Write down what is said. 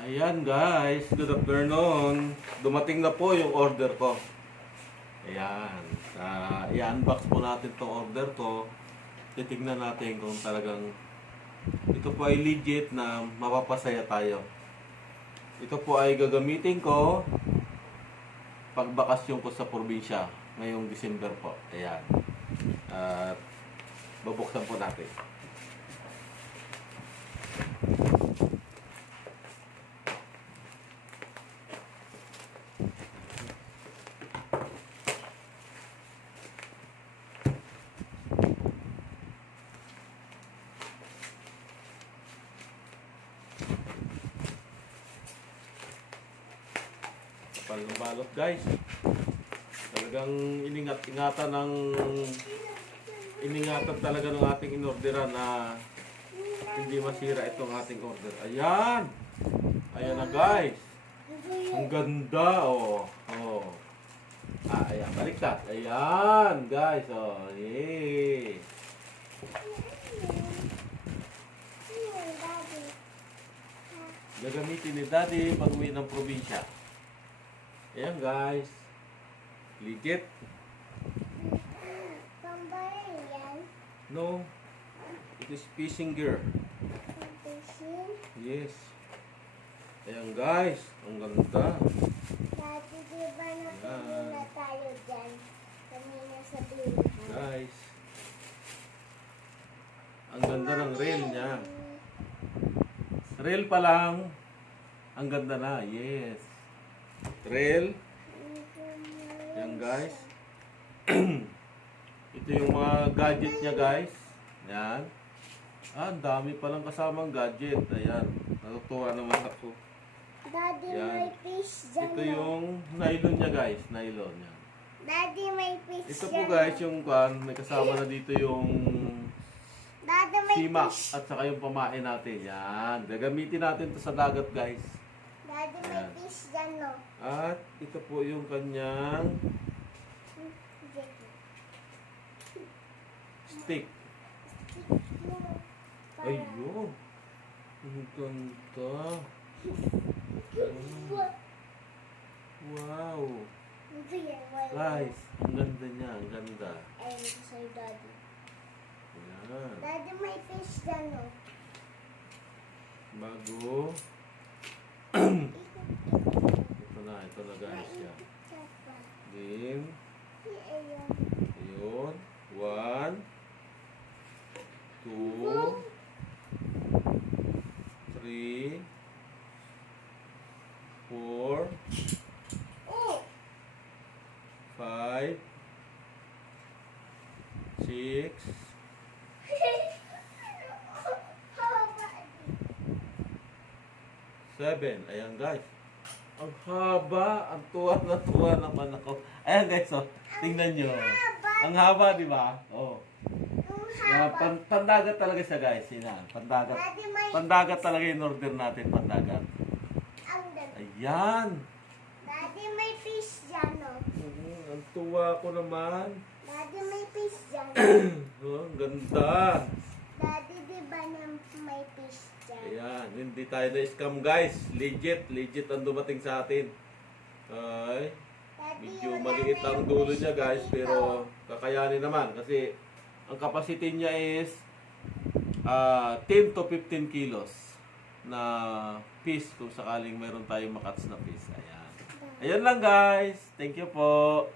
Ayan guys, good afternoon. Dumating na po yung order ko. Ayan. I-unbox po natin tong order ko. Titignan natin kung talagang ito po ay legit na mapapasaya tayo. Ito po ay gagamitin ko pagbakasyon ko sa probinsya ngayong December po. Ayan. At babuksan po natin. Kapal ng balot guys. Talagang iningatan talaga ng ating inorderan na hindi masira itong ating order. Ayan! Ayan na guys. Ang ganda oh. Oh. Ayan, baliktad. Ayan guys. Oh, yeah. Gagamitin ni Daddy pag uwi ng probinsya. Ayan guys. Legit. Pambayan yan. No. It is fishing gear. Fishing. Yes. Ayan guys. Ang ganda. Dati di ba napili na tayo dyan? Kanina sa bilihan. Guys. Ang ganda ng reel niya. Reel pa lang. Ang ganda na. Yes. Reel. Ayan guys. Ito yung mga gadget niya guys. Ayan. Ang dami palang kasamang gadget. Ayan. Natutuwa naman ako. Daddy, Yan. may fish dyan. Ito yung nylon niya guys. Nylon. Yan. Daddy, may fish Ito dyan. po guys yung kwan. May kasama na dito yung Daddy, may sima fish. at saka yung pamain natin. Yan. Gagamitin natin to sa dagat guys. Daddy, may Yan. fish dyan, no? At ito po yung kanyang stick. Ayun. Ang ganda. Wow. Guys, ang ganda niya. Ang ganda. Ayun ito sa'yo, Daddy. Ayan. Daddy, may fish dyan, no? Bago. Ito na guys. Yan. Game. Ayun. 1, 2, 3, 4, 5, 6, 7. Ayan guys. Ang haba. Ang tuwa na tuwa naman ako. Ayan guys, oh. Tingnan nyo. Ang haba, di ba? Oh. Yan, pandagat talaga siya guys. Yan, pandagat. Daddy, may Pandagat talaga yung order natin. Pandagat. ang ganda. Ayan. Daddy, may fish dyan, no? Ang tuwa ko naman. Daddy, may fish dyan. Oh, ang ganda. Daddy, di ba na may fish dyan? Ayan, hindi tayo na-scam guys. Legit ang dumating sa atin. Ay, Daddy, medyo wala maliit na ang yung dulo fish niya guys, dito. pero kakayanin naman kasi ang capacity niya is 10 to 15 kilos na fish kung sakaling mayroon tayong makats na fish. Ayan. Ayan lang guys. Thank you po.